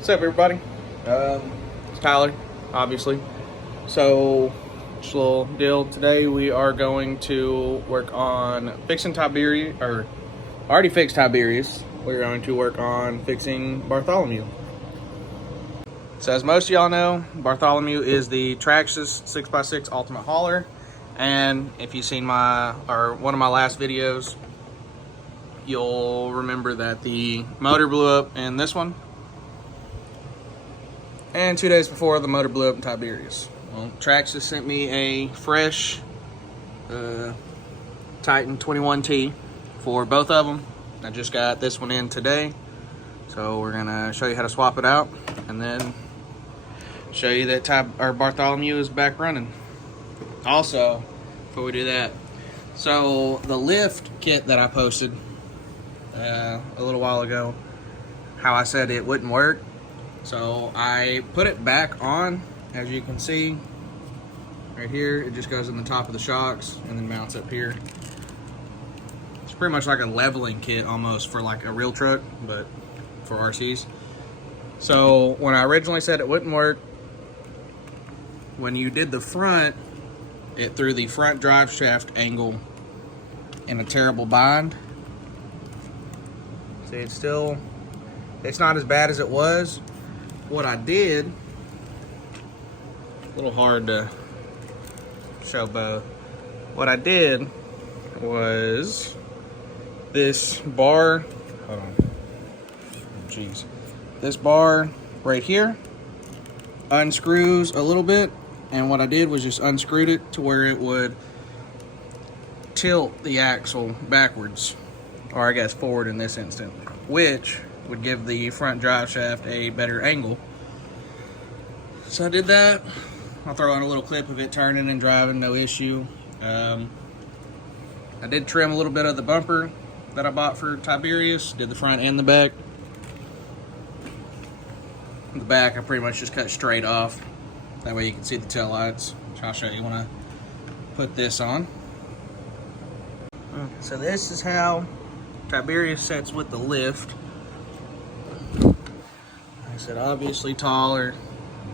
What's up, everybody? It's Tyler, obviously. So, just a little deal. Today we are going to work on fixing Tiberius, or already fixed Tiberius. We're going to work on fixing Bartholomew. So, as most of y'all know, Bartholomew is the Traxxas 6x6 Ultimate Hauler. And if you've seen one of my last videos, you'll remember that the motor blew up in this one. And 2 days before, the motor blew up in Tiberius. Well, Traxxas sent me a fresh Titan 21T for both of them. I just got this one in today. So we're gonna show you how to swap it out and then show you that Bartholomew is back running. Also, before we do that, so the lift kit that I posted a little while ago, how I said it wouldn't work. So I put it back on, as you can see right here. It just goes in the top of the shocks and then mounts up here. It's pretty much like a leveling kit almost for like a real truck, but for RCs. So when I originally said it wouldn't work, when you did the front, it threw the front drive shaft angle in a terrible bind. See, it's not as bad as it was. What I did, a little hard to show both. What I did was this bar, hold on, jeez. This bar right here unscrews a little bit, and what I did was just unscrewed it to where it would tilt the axle backwards, or I guess forward in this instant, which would give the front drive shaft a better angle. So I did that. I'll throw in a little clip of it turning and driving, no issue. I did trim a little bit of the bumper that I bought for Tiberius, did the front and the back. The back I pretty much just cut straight off. That way you can see the tail lights, which I'll show you when I put this on. Okay, so this is how Tiberius sets with the lift. Like I said, obviously taller.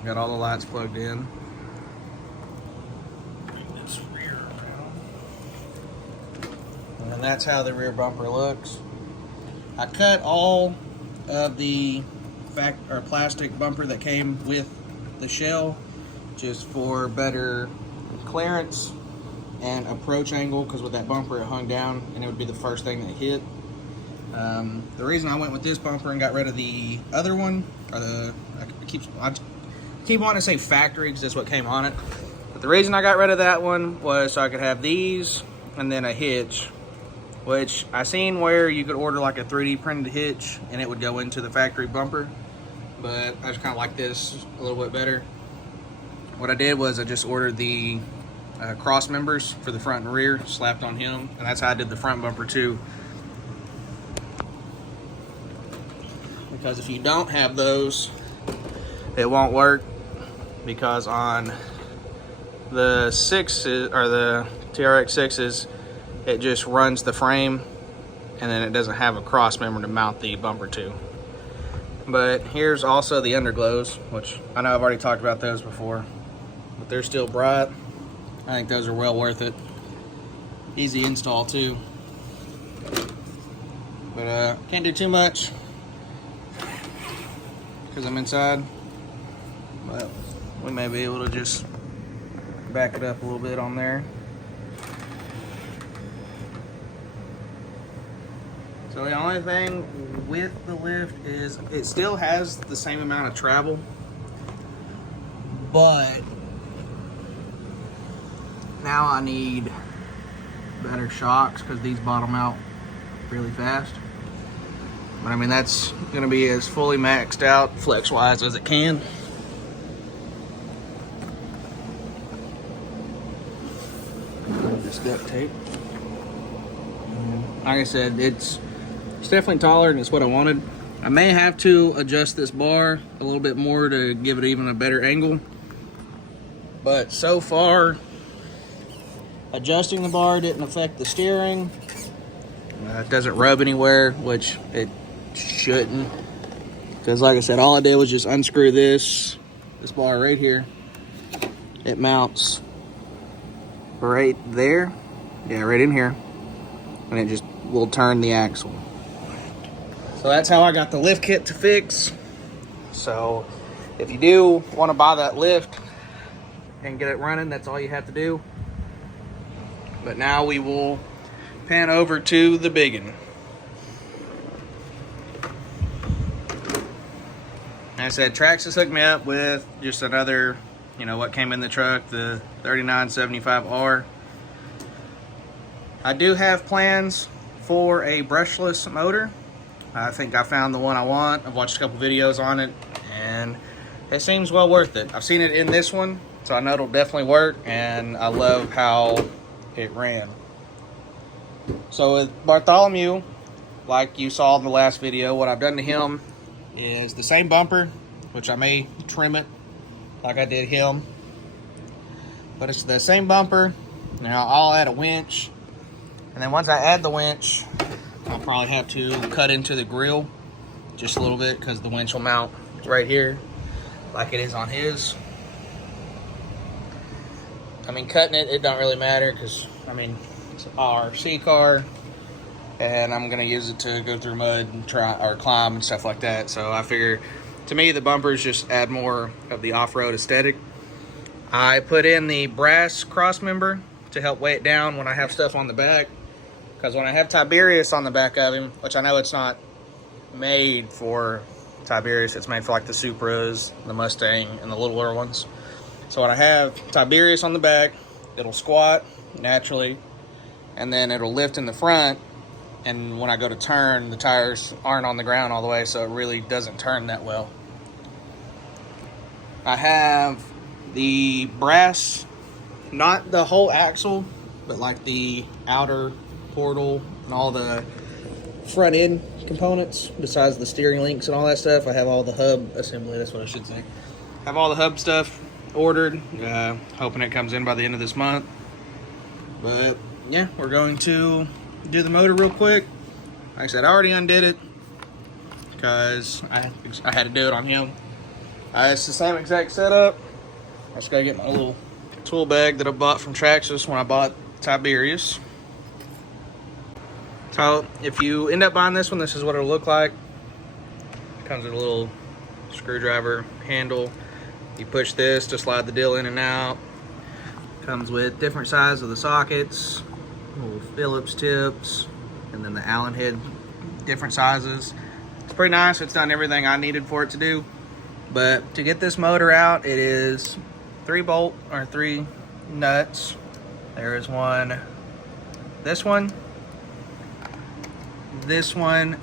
Got all the lights plugged in. Bring this rear around. And that's how the rear bumper looks. I cut all of the plastic bumper that came with the shell just for better clearance and approach angle, because with that bumper it hung down and it would be the first thing that hit. The reason I went with this bumper and got rid of the other one, or I keep wanting to say factory because that's what came on it, but the reason I got rid of that one was so I could have these and then a hitch, which I seen where you could order like a 3D printed hitch and it would go into the factory bumper, but I just kind of like this a little bit better. What I did was I just ordered the cross members for the front and rear, slapped on him, and that's how I did the front bumper too. Because if you don't have those, it won't work, because on the 6s, or the TRX 6s, it just runs the frame and then it doesn't have a cross member to mount the bumper to. But here's also the underglows, which I know I've already talked about those before, but they're still bright. I think those are well worth it. Easy install too. But can't do too much because I'm inside. But we may be able to just back it up a little bit on there. So the only thing with the lift is it still has the same amount of travel, but now I need better shocks because these bottom out really fast. But I mean, that's gonna be as fully maxed out flex wise as it can. This duct tape. Like I said, it's definitely taller and it's what I wanted. I may have to adjust this bar a little bit more to give it even a better angle. But so far, adjusting the bar didn't affect the steering. It doesn't rub anywhere, which it shouldn't. Because like I said, all I did was just unscrew this bar right here. It mounts right there. Yeah, right in here. And it just will turn the axle. So that's how I got the lift kit to fix. So if you do want to buy that lift and get it running, that's all you have to do. But now we will pan over to the biggin. Like I said, Traxxas hooked me up with just another, what came in the truck, the 3975R. I do have plans for a brushless motor. I think I found the one I want. I've watched a couple videos on it, and it seems well worth it. I've seen it in this one, so I know it'll definitely work, and I love how it ran. So with Bartholomew, like you saw in the last video, what I've done to him is the same bumper, which I may trim it like I did him, but it's the same bumper. Now I'll add a winch, and then once I add the winch, I'll probably have to cut into the grill just a little bit, because the winch will mount right here like it is on his. I mean, cutting it don't really matter, because it's our C car, and I'm gonna use it to go through mud and climb and stuff like that. So I figure, to me, the bumpers just add more of the off-road aesthetic. I put in the brass cross member to help weigh it down when I have stuff on the back, because when I have Tiberius on the back of him, which I know it's not made for Tiberius, it's made for like the Supras, the Mustang, and the littler ones. So when I have Tiberius on the back, it'll squat naturally, and then it'll lift in the front, and when I go to turn, the tires aren't on the ground all the way, so it really doesn't turn that well. I have the brass, not the whole axle, but like the outer portal and all the front end components, besides the steering links and all that stuff. I have all the hub assembly, that's what I should say. Have all the hub stuff ordered, hoping it comes in by the end of this month. But yeah, we're going to do the motor real quick. Like I said, I already undid it because I had to do it on him. It's the same exact setup. I just gotta get my little tool bag that I bought from Traxxas when I bought Tiberius. So if you end up buying this one, this is what it'll look like. It comes with a little screwdriver handle. You push this to slide the deal in and out. Comes with different sizes of the sockets, little Phillips tips, and then the Allen head, different sizes. It's pretty nice. It's done everything I needed for it to do. But to get this motor out, it is 3 nuts. There is one, this one,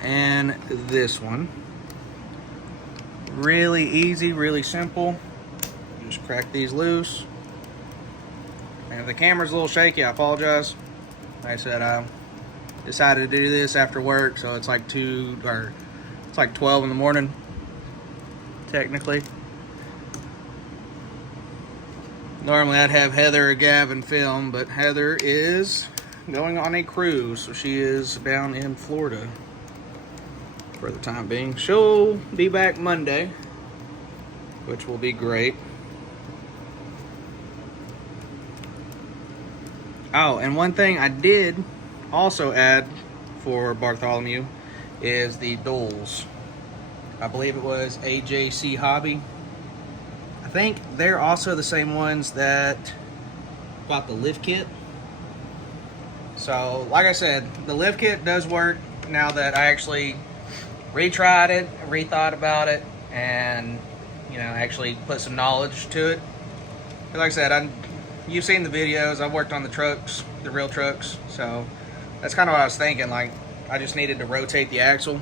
and this one. Really easy, really simple. Just crack these loose. And if the camera's a little shaky, I apologize. Like I said, I decided to do this after work, so it's like 12 in the morning, technically. Normally I'd have Heather or Gavin film, but Heather is going on a cruise, so she is down in Florida for the time being. She'll be back Monday, which will be great. Oh, and one thing I did also add for Bartholomew is the duals. I believe it was AJC Hobby. I think they're also the same ones that bought the lift kit. So, like I said, the lift kit does work now that I actually retried it, rethought about it, and actually put some knowledge to it. Like I said, you've seen the videos. I worked on the trucks, the real trucks, so that's kind of what I was thinking. Like, I just needed to rotate the axle,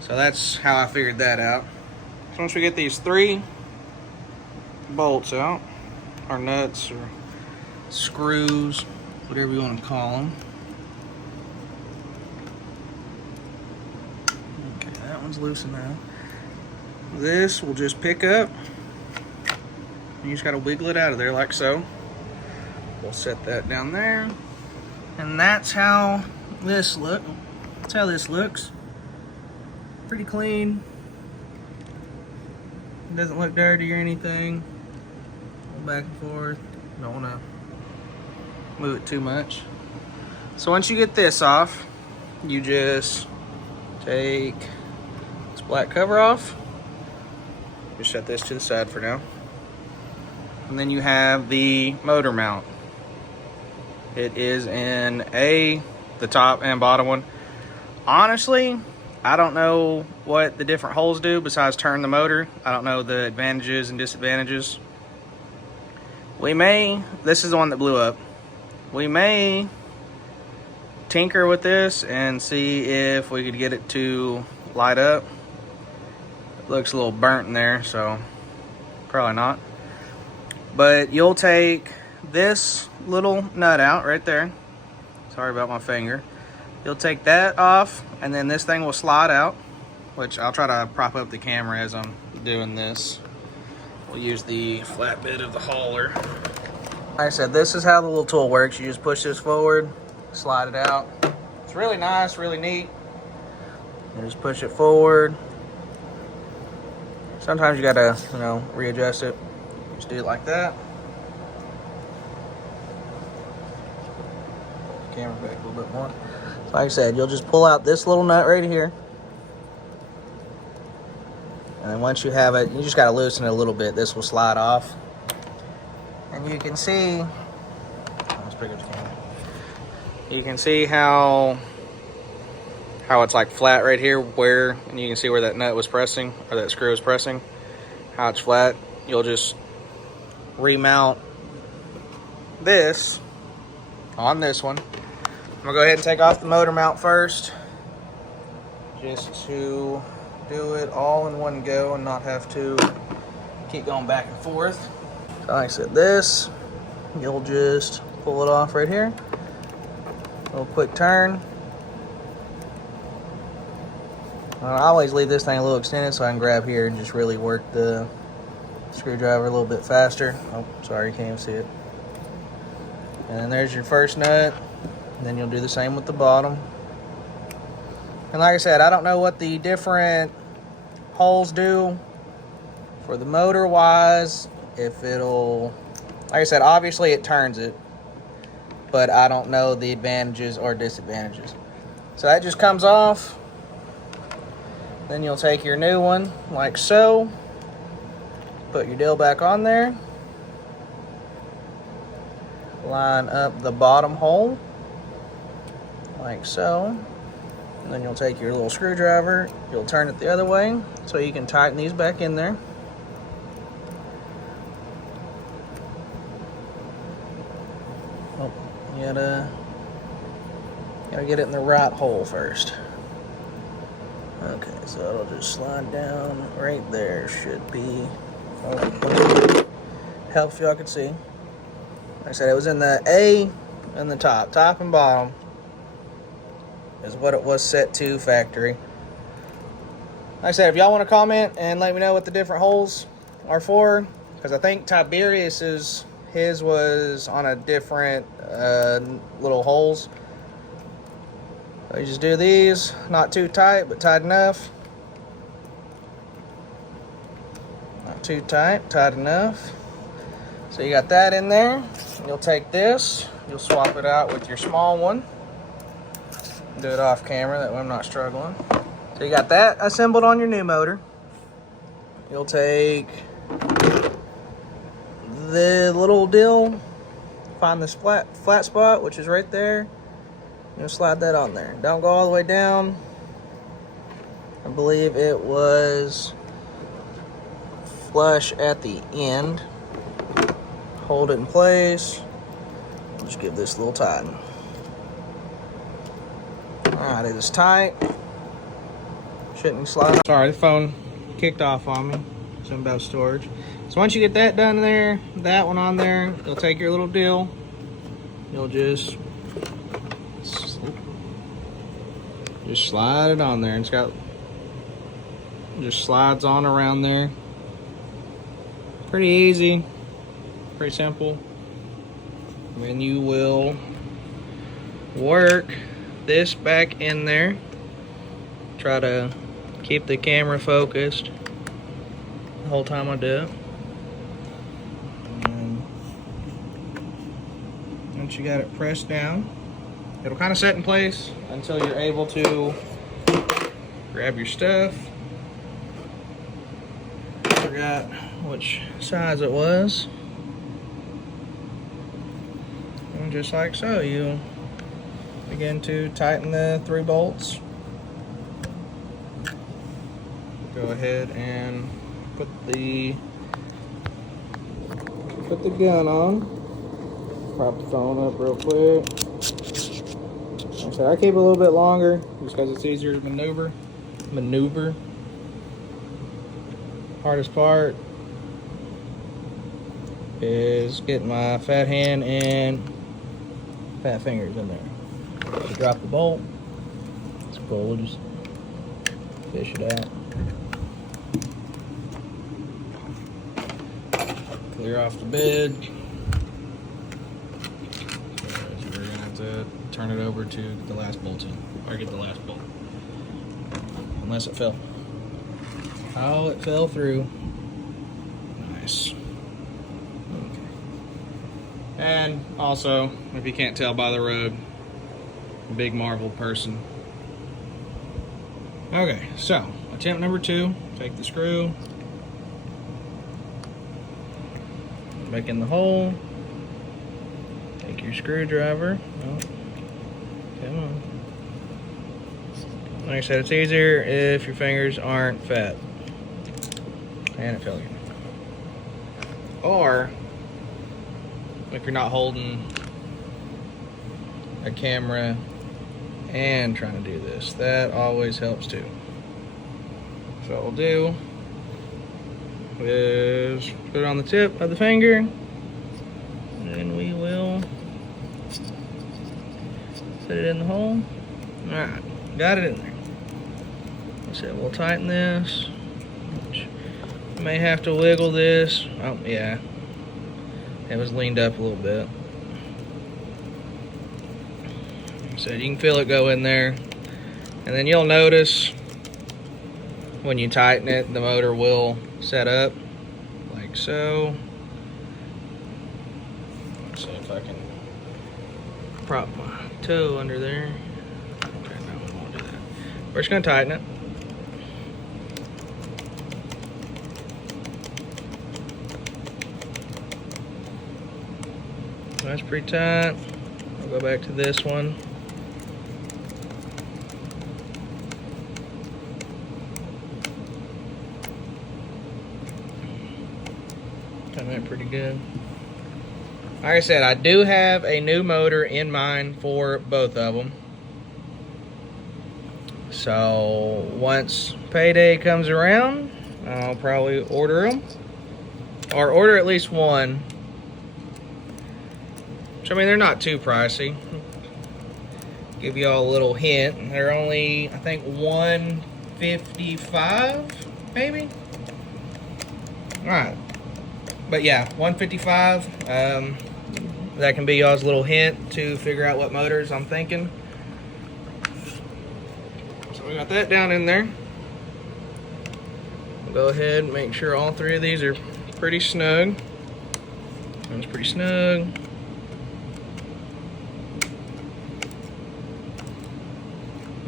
so that's how I figured that out. So once we get these 3 bolts out, or nuts, or screws, whatever you want to call them. Okay, that one's loose now. This will just pick up. You just got to wiggle it out of there like so. We'll set that down there, and that's how this looks. Pretty clean. It doesn't look dirty or anything. Go back and forth. Don't want to move it too much. So once you get this off, you just take this black cover off. Just set this to the side for now. And then you have the motor mount. It is in the top and bottom one. Honestly, I don't know what the different holes do besides turn the motor. I don't know the advantages and disadvantages. This is the one that blew up. We may tinker with this and see if we could get it to light up. It looks a little burnt in there, so probably not. But you'll take this little nut out right there. Sorry about my finger. You'll take that off, and then this thing will slide out, which I'll try to prop up the camera as I'm doing this. We'll use the flat bit of the hauler. Like I said, this is how the little tool works. You just push this forward, slide it out. It's really nice, really neat. You just push it forward. Sometimes you gotta, readjust it. Just do it like that. Camera back a little bit more. So like I said, you'll just pull out this little nut right here. And then once you have it, you just gotta loosen it a little bit. This will slide off. And you can see, let's pick up the camera. You can see how it's like flat right here, and you can see where that nut was pressing, or that screw was pressing, how it's flat. You'll just remount this on this one. I'm gonna go ahead and take off the motor mount first, just to do it all in one go and not have to keep going back and forth. So like I said, this, you'll just pull it off right here. A little quick turn. I always leave this thing a little extended so I can grab here and just really work the screwdriver a little bit faster. Oh, sorry, you can't even see it. And then there's your first nut. And then you'll do the same with the bottom. And like I said, I don't know what the different holes do for the motor wise. If it'll, like I said, obviously it turns it, but I don't know the advantages or disadvantages. So that just comes off. Then you'll take your new one like so. Put your dill back on there. Line up the bottom hole like so. And then you'll take your little screwdriver, you'll turn it the other way so you can tighten these back in there. Oh, you gotta get it in the right hole first. Okay, so it'll just slide down right there. Should be. Helps if y'all can see. Like I said, it was in the A and the top and bottom is what it was set to factory. Like I said, if y'all want to comment and let me know what the different holes are for, because I think Tiberius's, his was on a different little holes. So you just do these, not too tight, but tight enough. Not too tight, tight enough. So you got that in there. You'll take this, you'll swap it out with your small one. Do it off camera, that way I'm not struggling. So you got that assembled on your new motor. You'll take the little dill, find this flat spot, which is right there. You'll slide that on there. Don't go all the way down. I believe it was flush at the end. Hold it in place. Just give this a little tighten. Alright, it is tight. Shouldn't slide. Sorry, the phone kicked off on me. Something about storage. So once you get that done there, that one on there, you'll take your little dill. You'll just slide it on there. It's got, just slides on around there. Pretty easy, pretty simple. And you will work this back in there. Try to keep the camera focused. the whole time I do it. And once you got it pressed down, it'll kind of set in place until you're able to grab your stuff. Forgot which size it was. And just like so, you begin to tighten the 3 bolts. Go ahead and put the gun on. Prop the phone up real quick. Like I said, I keep it a little bit longer just because it's easier to maneuver. Hardest part is getting my fat hand and fat fingers in there. So drop the bolt. It's cool. We'll just fish it out. Clear off the bed. So we're gonna have to turn it over to get the last bolt in, or get the last bolt. Unless it fell. Oh, it fell through. Nice. Okay. And also, if you can't tell by the road, big Marvel person. Okay, so attempt number 2. Take the screw. Back in the hole. Take your screwdriver. Oh, come on. Like I said, it's easier if your fingers aren't fat. And it fell again. Or if you're not holding a camera and trying to do this, that always helps too. So what we'll do is put it on the tip of the finger, and then we will set it in the hole. Alright, got it in there. So we'll tighten this. May have to wiggle this. Oh yeah, it was leaned up a little bit. So you can feel it go in there, and then you'll notice when you tighten it, the motor will set up like so. Let's see if I can prop my toe under there. Okay, no, we won't do that. We're just gonna tighten it. That's pretty tight. I'll go back to this one. That went pretty good. Like I said, I do have a new motor in mind for both of them. So once payday comes around, I'll probably order them. Or order at least one. I mean, they're not too pricey. Give you all a little hint. They're only, I think, $155, maybe. All right, but yeah, $155. That can be y'all's little hint to figure out what motors I'm thinking. So we got that down in there. We'll go ahead and make sure all 3 of these are pretty snug. One's pretty snug.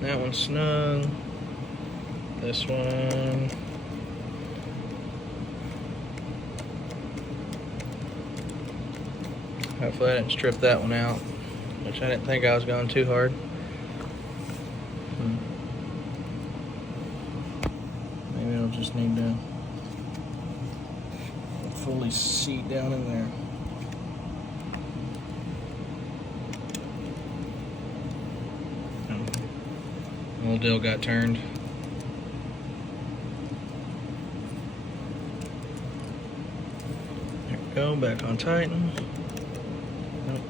That one's snug. This one. Hopefully I didn't strip that one out, which I didn't think I was going too hard. Maybe I'll just need to fully seat down in there. Little deal got turned. There we go, back on tighten. Nope.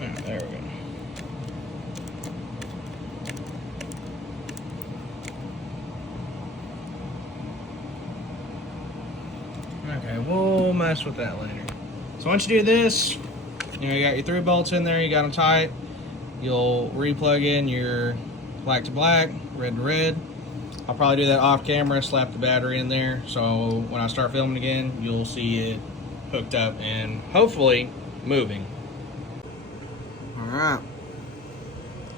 Right, there we go. Okay, we'll mess with that later. So once you do this, you know, you got your 3 bolts in there, you got them tight. You'll re-plug in your black to black, red to red. I'll probably do that off camera, slap the battery in there, so when I start filming again, you'll see it hooked up and hopefully moving. Alright,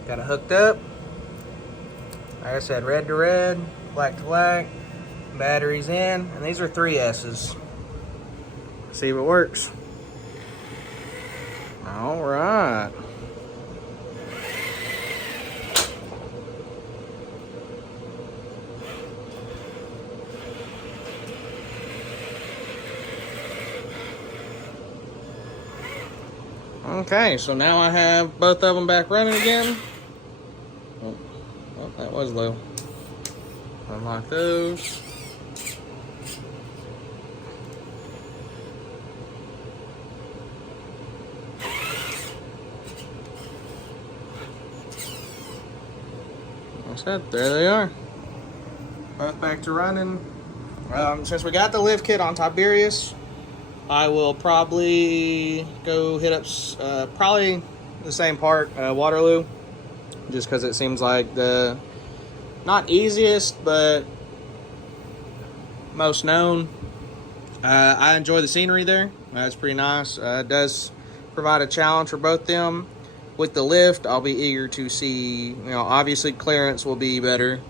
got it hooked up. Like I said, red to red, black to black, batteries in, and these are 3S's. See if it works. Alright. Okay, so now I have both of them back running again. Oh, that was low. Unlock those. Like I said, there they are. Both back to running. Since we got the lift kit on Tiberius, I will probably go hit up probably the same part, Waterloo, just because it seems like the not easiest, but most known. I enjoy the scenery there. It's pretty nice. It does provide a challenge for both them. With the lift, I'll be eager to see, obviously clearance will be better.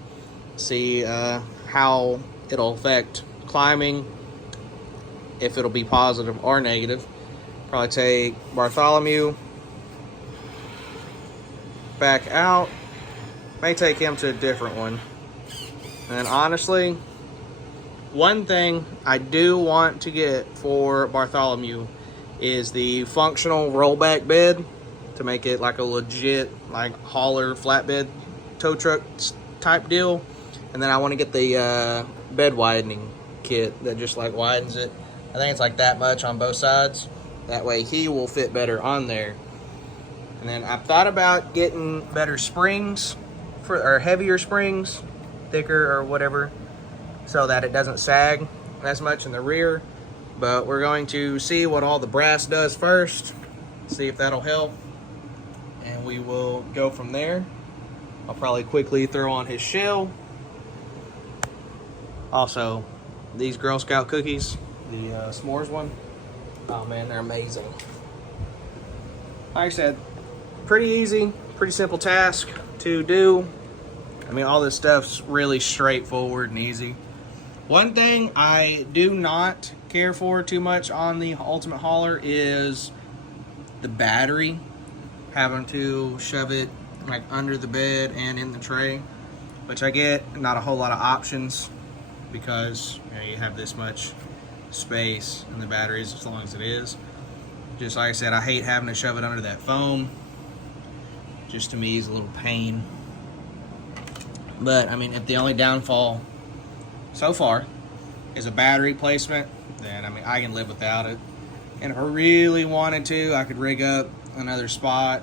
See how it'll affect climbing, if it'll be positive or negative. Probably take Bartholomew back out. May take him to a different one. And honestly, one thing I do want to get for Bartholomew is the functional rollback bed to make it like a legit hauler flatbed tow truck type deal. And then I want to get the bed widening kit that just widens it. I think it's that much on both sides. That way he will fit better on there. And then I've thought about getting better springs, or heavier springs, thicker or whatever, so that it doesn't sag as much in the rear. But we're going to see what all the brass does first, see if that'll help, and we will go from there. I'll probably quickly throw on his shell. Also, these Girl Scout cookies, the s'mores one, oh man, they're amazing. Like I said, pretty easy, pretty simple task to do. I mean, all this stuff's really straightforward and easy. One thing I do not care for too much on the Ultimate Hauler is the battery. Having to shove it under the bed and in the tray, which I get not a whole lot of options because you have this much space and the batteries as long as it is. Just like I said, I hate having to shove it under that foam. Just to me is a little pain. But I mean, if the only downfall so far is a battery placement, then I mean I can live without it. And if I really wanted to, I could rig up another spot,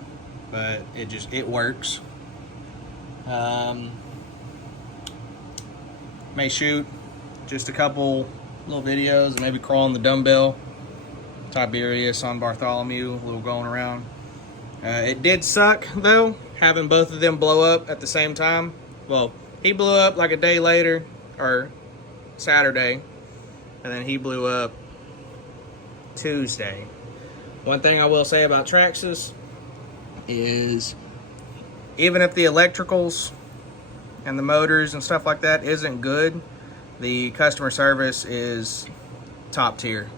but it works. May shoot just a couple little videos and maybe crawl on the dumbbell. Tiberius on Bartholomew, a little going around. It did suck though, having both of them blow up at the same time. Well, he blew up a day later, or Saturday, and then he blew up Tuesday. One thing I will say about Traxxas is even if the electricals and the motors and stuff like that isn't good, the customer service is top tier.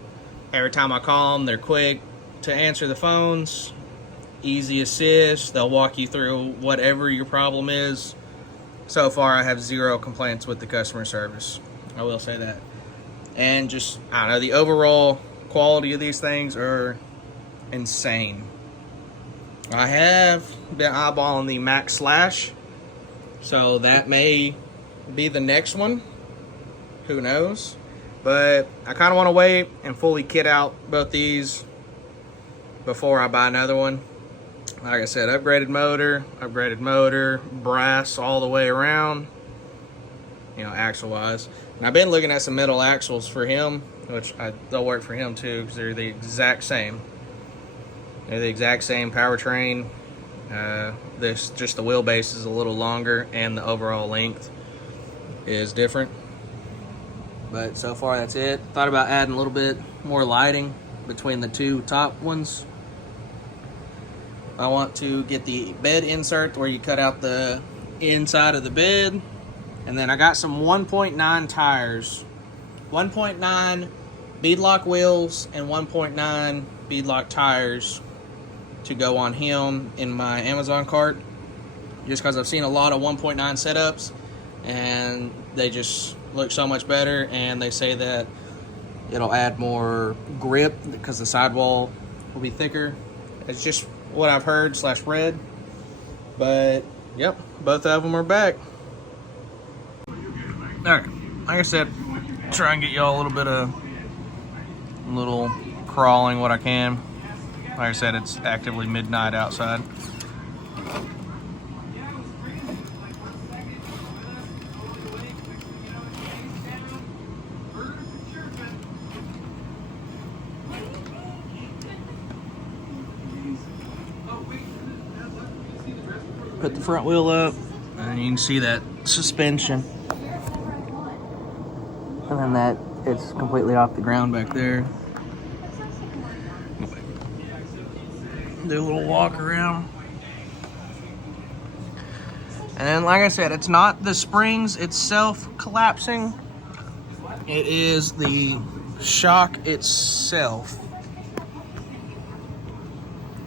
Every time I call them, they're quick to answer the phones, easy assist, they'll walk you through whatever your problem is. So far, I have zero complaints with the customer service. I will say that. And just, I don't know, the overall quality of these things are insane. I have been eyeballing the Max Slash, so that may be the next one. Who knows? But I kind of want to wait and fully kit out both these before I buy another one. Like I said, upgraded motor, brass all the way around, axle wise. And I've been looking at some metal axles for him, which they'll work for him too, because they're the exact same. They're the exact same powertrain. This just the wheelbase is a little longer and the overall length. is different. But so far that's it. Thought about adding a little bit more lighting between the two top ones. I want to get the bed insert where you cut out the inside of the bed. And then I got some 1.9 tires. 1.9 beadlock wheels and 1.9 beadlock tires to go on him in my Amazon cart. Just because I've seen a lot of 1.9 setups and they just look so much better, and they say that it'll add more grip because the sidewall will be thicker. It's just what I've heard / read. But yep, both of them are back. Alright, like I said, try and get y'all a little bit of little crawling what I can. Like I said, it's actively midnight outside. Put the front wheel up, and you can see that suspension. And then that, it's completely off the ground back there. Do a little walk around. And then, like I said, it's not the springs itself collapsing. It is the shock itself.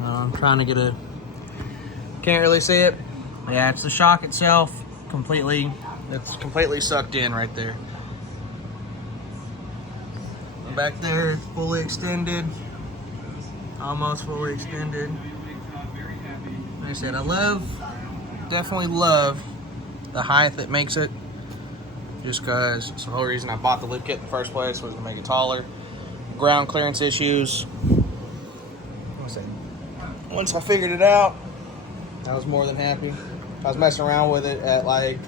I'm trying to get a... Can't really see it. Yeah, it's the shock itself. It's completely sucked in right there. Back there, it's fully extended. Almost fully extended. Like I said, definitely love the height that makes it. Just because it's the whole reason I bought the lift kit in the first place, was to make it taller. Ground clearance issues. Once I figured it out, I was more than happy. I was messing around with it at like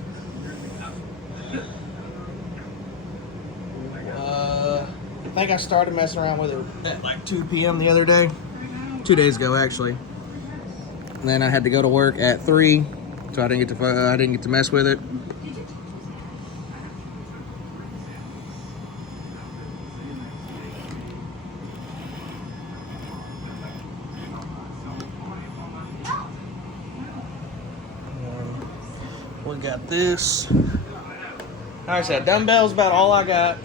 I think I started messing around with it at like 2 p.m. the other day. 2 days ago, actually. And then I had to go to work at 3, so I didn't get to mess with it. We got this. Like I said, dumbbells about all I got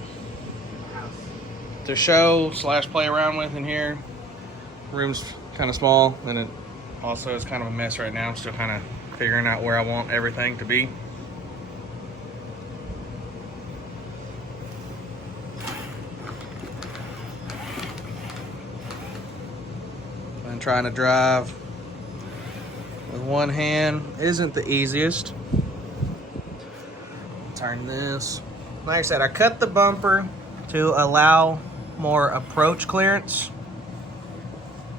to show / play around with in here. Room's kind of small, and it also is kind of a mess right now. I'm still kind of figuring out where I want everything to be. And trying to drive with one hand isn't the easiest. Turn this. Like I said, I cut the bumper to allow more approach clearance.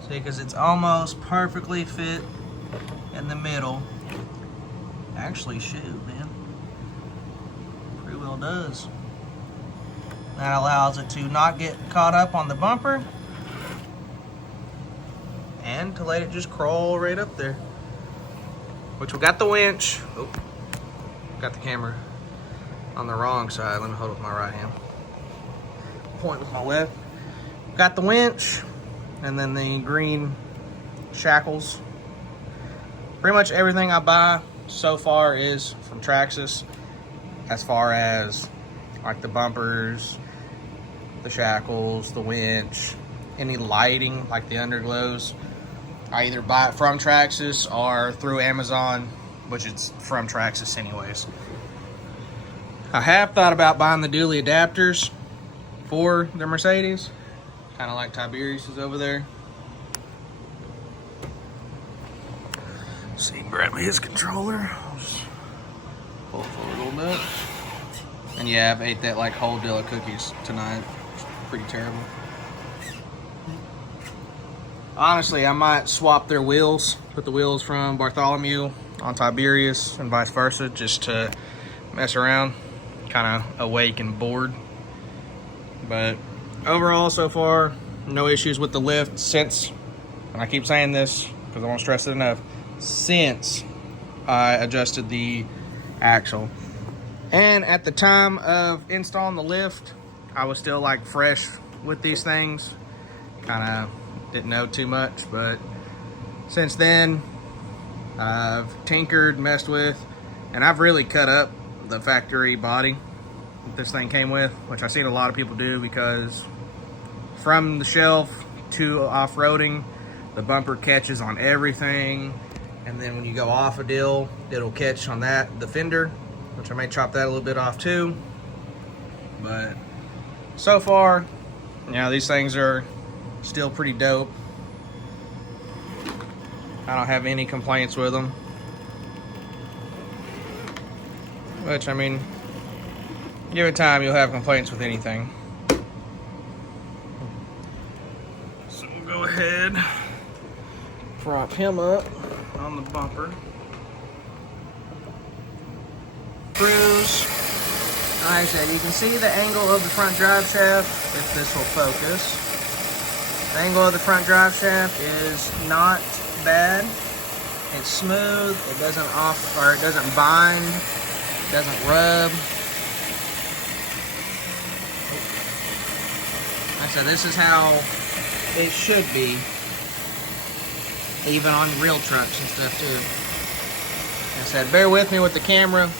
See, because it's almost perfectly fit in the middle. Actually, shoot, man. Pretty well does. That allows it to not get caught up on the bumper and to let it just crawl right up there. Which we got the winch. Oh, got the camera on the wrong side. Let me hold it with my right hand. Point with my left. Got the winch, and then the green shackles. Pretty much everything I buy so far is from Traxxas, as far as like the bumpers, the shackles, the winch, any lighting like the underglows. I either buy it from Traxxas or through Amazon, which is from Traxxas anyways. I have thought about buying the dually adapters for the Mercedes, kind of like Tiberius is over there. See, grab me his controller. I'll just pull it forward a little bit. And yeah, I've ate that like whole deal of cookies tonight. It's pretty terrible. Honestly, I might swap their wheels, put the wheels from Bartholomew on Tiberius and vice versa, just to mess around, kind of awake and bored. But overall, so far, no issues with the lift since, and I keep saying this because I won't stress it enough, since I adjusted the axle. And at the time of installing the lift, I was still like fresh with these things. Kind of didn't know too much, but since then, I've tinkered, messed with, and I've really cut up the factory body that this thing came with, which I've seen a lot of people do, because from the shelf to off-roading, the bumper catches on everything, and then when you go off a deal, it'll catch on that, the fender, which I may chop that a little bit off too. But so far, these things are still pretty dope. I don't have any complaints with them. Which, I mean, give it time, you'll have complaints with anything. So we'll go ahead, prop him up on the bumper. Cruise. Like I said, you can see the angle of the front drive shaft, if this will focus. The angle of the front drive shaft is not bad. It's smooth, it doesn't bind, it doesn't rub. Like I said, this is how it should be, even on real trucks and stuff too. Like I said, bear with me with the camera,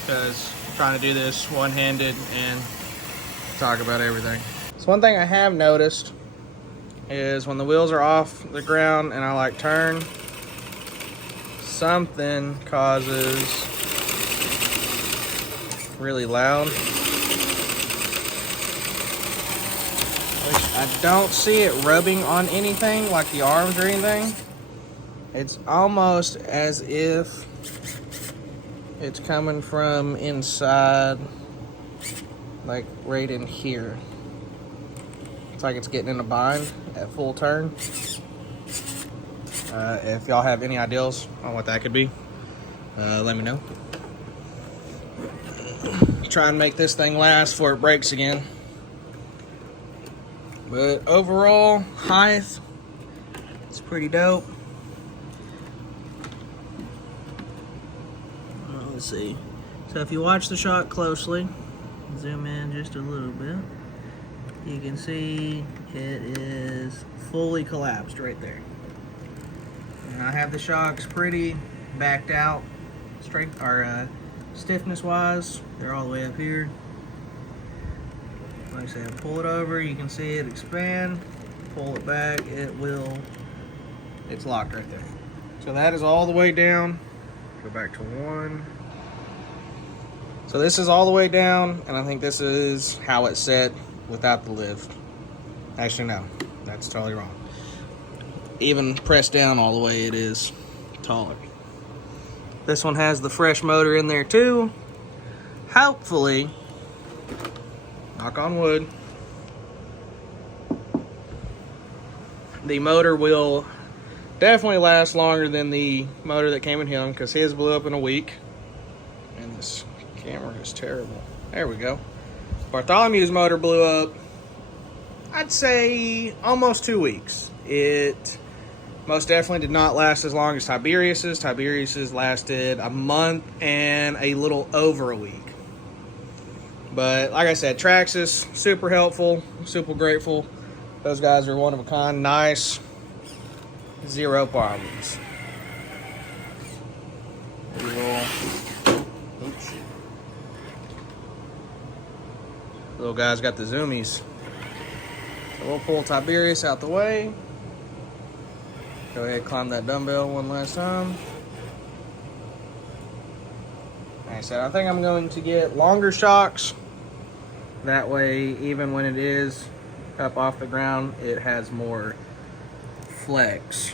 because I'm trying to do this one-handed and talk about everything. So one thing I have noticed is when the wheels are off the ground and I like turn, something causes really loud. Which I don't see it rubbing on anything like the arms or anything. It's almost as if it's coming from inside, like right in here. It's like it's getting in a bind at full turn. If y'all have any ideas on what that could be, let me know. Try and make this thing last before it breaks again. But overall, height, it's pretty dope. Let's see. So if you watch the shot closely, zoom in just a little bit, you can see it is fully collapsed right there. And I have the shocks pretty backed out, straight or stiffness wise. They're all the way up here. Like I said, pull it over, you can see it expand. Pull it back, it's locked right there. So that is all the way down. Go back to one. So this is all the way down, and I think this is how it's set without the lift. Actually, no, that's totally wrong. Even pressed down all the way, it is taller. This one has the fresh motor in there too. Hopefully, knock on wood, the motor will definitely last longer than the motor that came in him, because his blew up in a week. And this camera is terrible. There we go. Bartholomew's motor blew up, I'd say, almost 2 weeks. It most definitely did not last as long as Tiberius's. Tiberius's lasted a month and a little over a week. But like I said, Traxxas, super helpful, super grateful. Those guys are one of a kind, nice, zero problems. Oops. Little guy's got the zoomies. So we'll pull Tiberius out the way. Go ahead, climb that dumbbell one last time. Like I said, I think I'm going to get longer shocks. That way, even when it is up off the ground, it has more flex.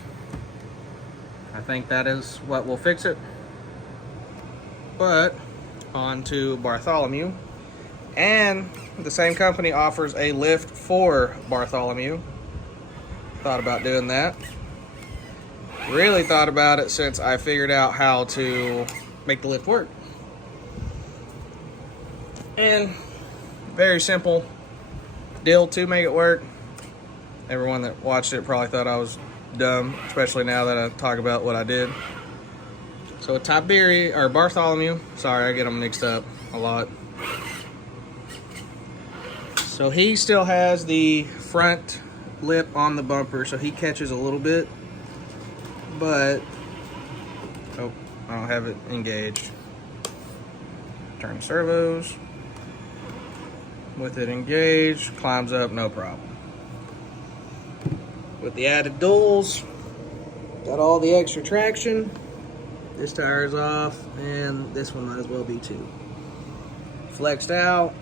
I think that is what will fix it. But on to Bartholomew. And the same company offers a lift for Bartholomew. Thought about doing that. Really thought about it since I figured out how to make the lift work. And very simple deal to make it work. Everyone that watched it probably thought I was dumb, especially now that I talk about what I did. So Bartholomew, sorry, I get them mixed up a a lot. So he still has the front lip on the bumper, so he catches a little bit, but oh, I don't have it engaged. Turn servos with it engaged, climbs up, no problem. With the added duals, got all the extra traction. This tire is off, and this one might as well be too. Flexed out,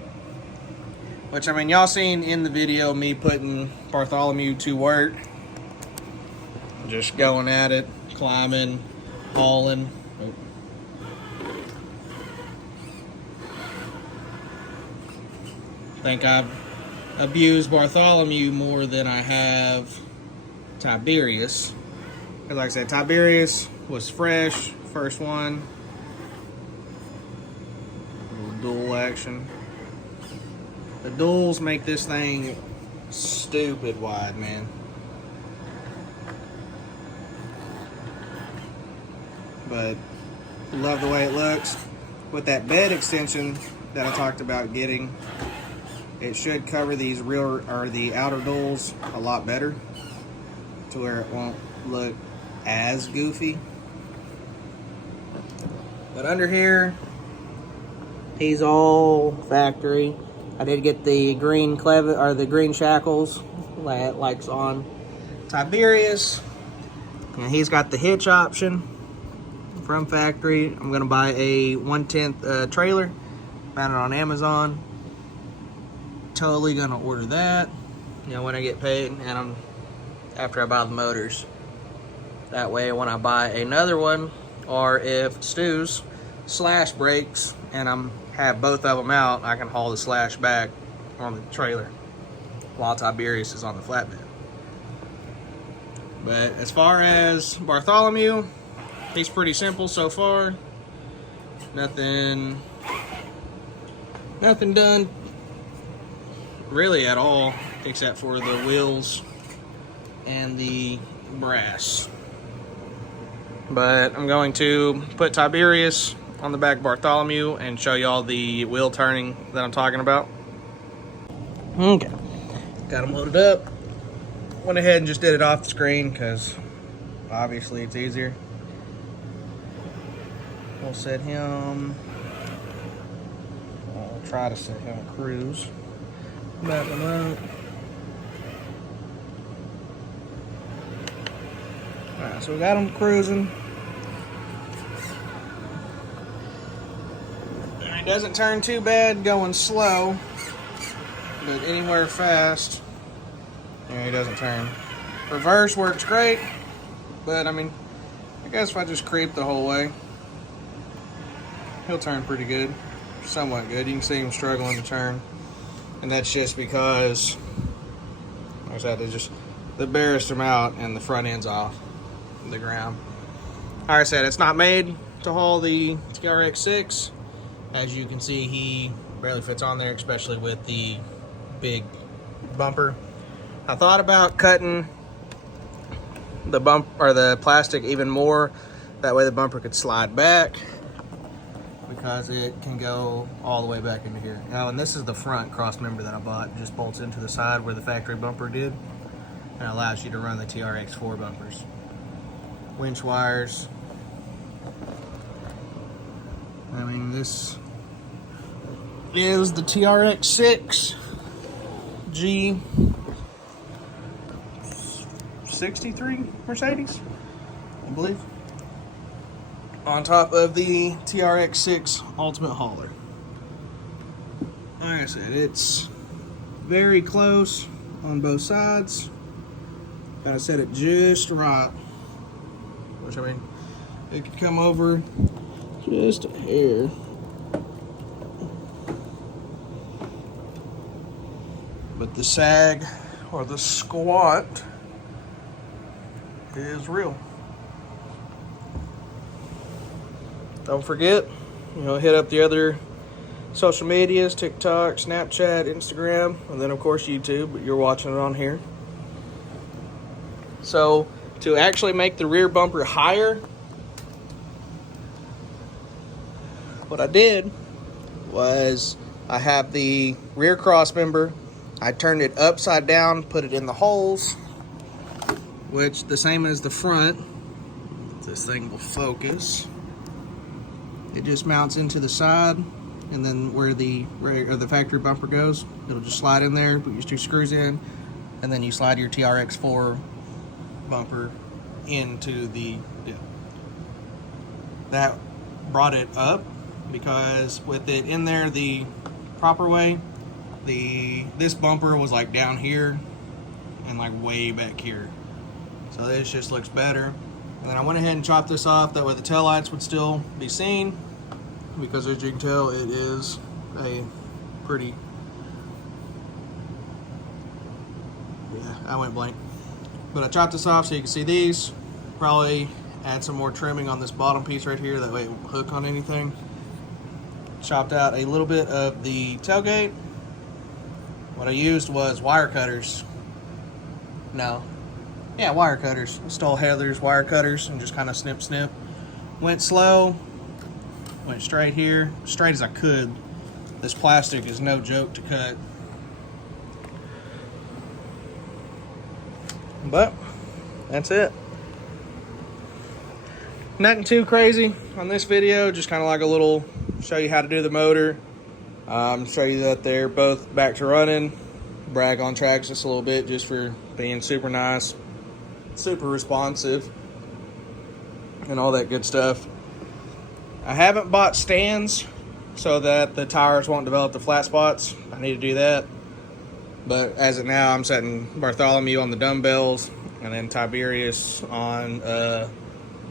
which, I mean, y'all seen in the video me putting Bartholomew to work. Just going at it, climbing, hauling. Oh. I think I've abused Bartholomew more than I have Tiberius. Because like I said, Tiberius was fresh, first one. A little dual action. The duals make this thing stupid wide, man. But love the way it looks. With that bed extension that I talked about getting, it should cover these rear or the outer duals a lot better, to where it won't look as goofy. But under here, he's all factory. I did get the green clevis or the green shackles that likes on Tiberius, and he's got the hitch option from factory. I'm gonna buy a 1/10 trailer, found it on Amazon. Totally gonna order that, you know, when I get paid, and after I buy the motors. That way, when I buy another one, or if Stu's slash breaks and I'm have both of them out, I can haul the slash back on the trailer while Tiberius is on the flatbed. But as far as Bartholomew, he's pretty simple so far. Nothing done really at all, except for the wheels and the brass. But I'm going to put Tiberius on the back of Bartholomew and show y'all the wheel turning that I'm talking about. Okay, got them loaded up. Went ahead and just did it off the screen because obviously it's easier. We'll set him, I'll try to set him cruise. Back him up. Alright, so we got him cruising. He doesn't turn too bad going slow, but anywhere fast, he doesn't turn. Reverse works great, but I mean, I guess if I just creep the whole way, he'll turn pretty good, somewhat good. You can see him struggling to turn, and that's just because, like I said, they barraced him out and the front end's off the ground. Like I said, it's not made to haul the TRX6. As you can see, he barely fits on there, especially with the big bumper. I thought about cutting the bump or the plastic even more, that way the bumper could slide back, because it can go all the way back into here. Now, and this is the front cross member that I bought. It just bolts into the side where the factory bumper did, and allows you to run the TRX4 bumpers. Winch wires. I mean, this is the TRX6 G63 Mercedes, I believe, on top of the TRX6 Ultimate Hauler. Like I said, it's very close on both sides. Gotta set it just right, which, I mean, it could come over just a hair. But the sag or the squat is real. Don't forget, hit up the other social medias, TikTok, Snapchat, Instagram, and then of course YouTube, but you're watching it on here. So to actually make the rear bumper higher, what I did was I have the rear cross member. I turned it upside down, put it in the holes, which the same as the front. This thing will focus. It just mounts into the side, and then where the factory bumper goes, it'll just slide in there, put your 2 screws in, and then you slide your TRX4 bumper into the dip. That brought it up because with it in there the proper way, this bumper was like down here and like way back here. So this just looks better. And then I went ahead and chopped this off, that way the taillights would still be seen, because as you can tell, it is a pretty, yeah, I went blank. But I chopped this off so you can see these. Probably add some more trimming on this bottom piece right here, that way it won't hook on anything. Chopped out a little bit of the tailgate. What I used was wire cutters. Wire cutters. I stole Heather's wire cutters and just kind of snip. Went slow, went straight here, straight as I could. This plastic is no joke to cut. But that's it. Nothing too crazy on this video, just kind of like a little show you how to do the motor. Show you that they're both back to running. Brag on Traxxas a little bit just for being super nice, super responsive, and all that good stuff. I haven't bought stands so that the tires won't develop the flat spots. I need to do that. But as of now, I'm setting Bartholomew on the dumbbells, and then Tiberius on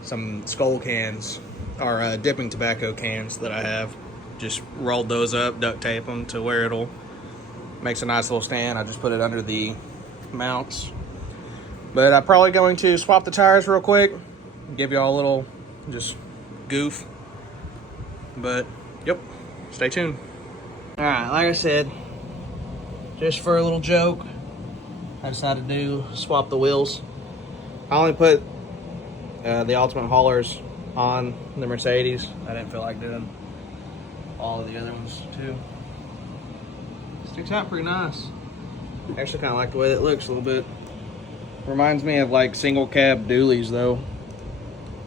some skull cans, or dipping tobacco cans that I have. Just rolled those up, duct tape them to where it'll makes a nice little stand. I just put it under the mounts. But I'm probably going to swap the tires real quick, give y'all a little just goof. But yep, stay tuned. All right, like I said, just for a little joke, I decided to swap the wheels. I only put the Ultimate Haulers on the Mercedes. I didn't feel like doing all of the other ones too. Sticks out pretty nice. Actually kind of like the way it looks a little bit. Reminds me of like single cab dualies though.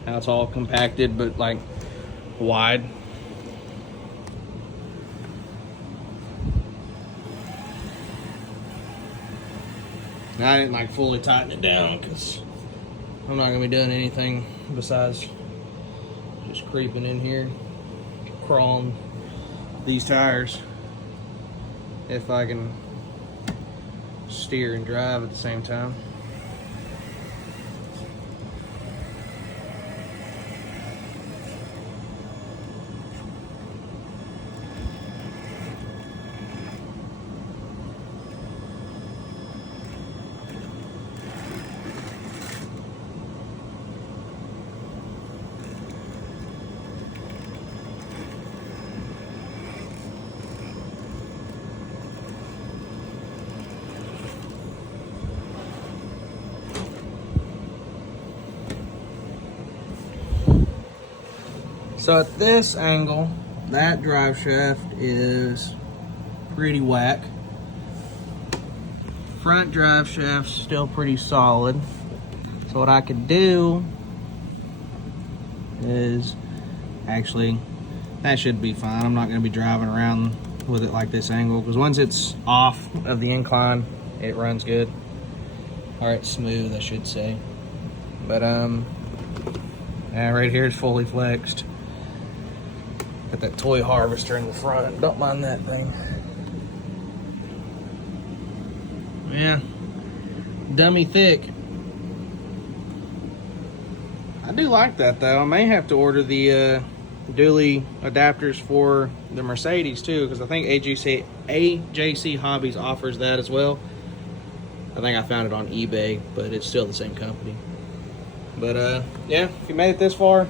How it's all compacted but like wide. Now, I didn't like fully tighten it down because I'm not gonna be doing anything besides just creeping in here, crawling these tires if I can steer and drive at the same time. So at this angle, that drive shaft is pretty whack. Front drive shaft's still pretty solid. So what I could do is, actually, that should be fine. I'm not gonna be driving around with it like this angle, because once it's off of the incline, it runs good. Or it's smooth, I should say. But yeah, right here is fully flexed. Got that toy harvester in the front. Don't mind that thing. Yeah, dummy thick. I do like that though. I may have to order the dually adapters for the Mercedes too, because I think AJC Hobbies offers that as well. I think I found it on eBay, but it's still the same company. But yeah, if you made it this far,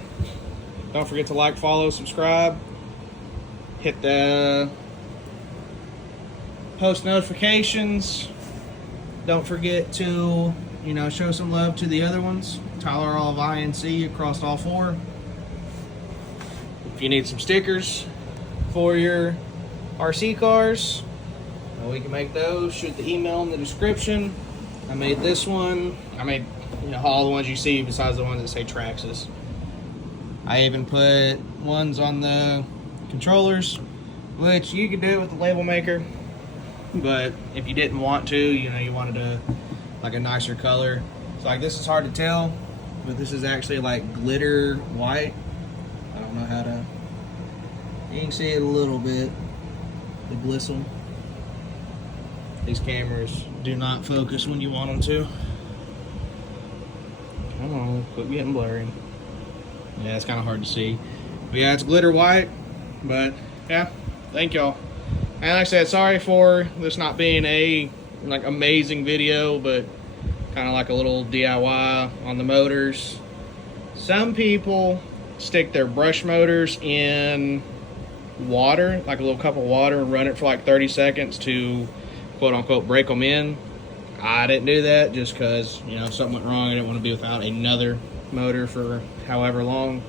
don't forget to like, follow, subscribe. Hit the post notifications. Don't forget to, show some love to the other ones. Tyler Olive INC across all 4. If you need some stickers for your RC cars. We can make those. Shoot the email in the description. I made this one. I made, you know, all the ones you see besides the ones that say Traxxas. I even put ones on the controllers, which you could do it with the label maker, but if you didn't want to, you know, you wanted like a nicer color. So like this is hard to tell, but this is actually like glitter white. I don't know how to, you can see it a little bit, the glisten. These cameras do not focus when you want them to. Come on, quit getting blurry. Yeah, it's kind of hard to see. But yeah, it's glitter white. But yeah, thank y'all. And like I said, sorry for this not being a like amazing video, but kind of like a little DIY on the motors. Some people stick their brush motors in water, like a little cup of water, and run it for like 30 seconds to quote unquote break them in. I didn't do that just because, you know, if something went wrong, I didn't want to be without another motor for however long.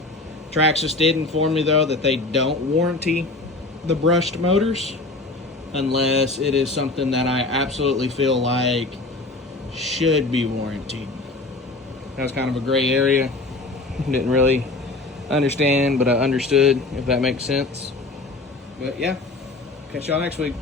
Traxxas did inform me though that they don't warranty the brushed motors unless it is something that I absolutely feel like should be warranted. That was kind of a gray area. Didn't really understand, but I understood, if that makes sense. But yeah, catch y'all next week.